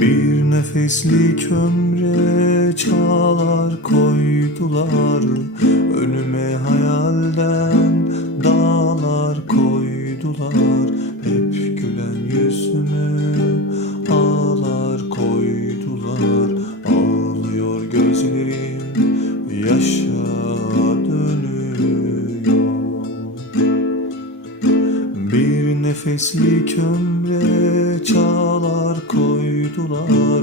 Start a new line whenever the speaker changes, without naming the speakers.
Bir nefeslik ömre çağlar koydular Önüme hayalden dağlar koydular Hep gülen yüzümü ağlar koydular Ağlıyor gözlerim yaşa dönüyor Bir nefeslik ömre dolar